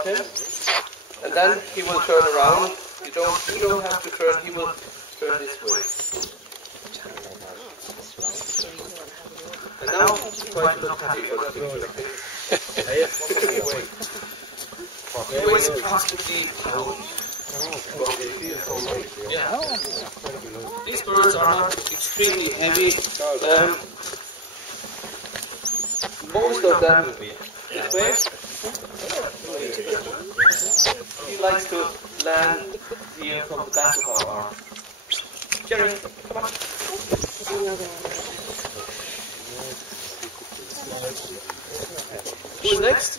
him, and then he will turn around. You don't have to turn. He will turn this way. And now try to look happy for that picture. You always constantly yeah. These birds are not extremely heavy. Most of them this way. He likes to land here from the back of our arm. Jerry, come on. Who's next?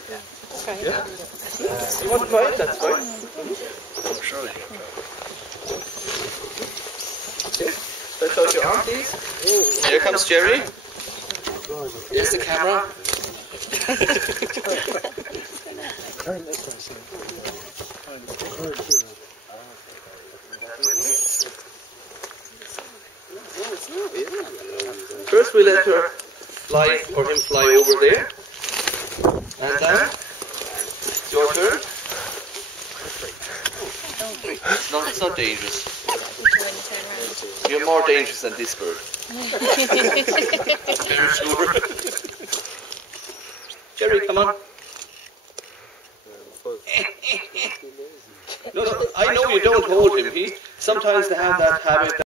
Okay. Yeah? You want to try it? That's fine. Surely. Okay. Stretch out your arm, please. Here comes Jerry. Here's the camera. Turn this way, sir. First we let her fly, or him fly over there. And then, it's your turn. No, it's not dangerous. You're more dangerous than this bird. Very sure. Jerry, come on. No, I know you don't hold him. Sometimes they have that habit.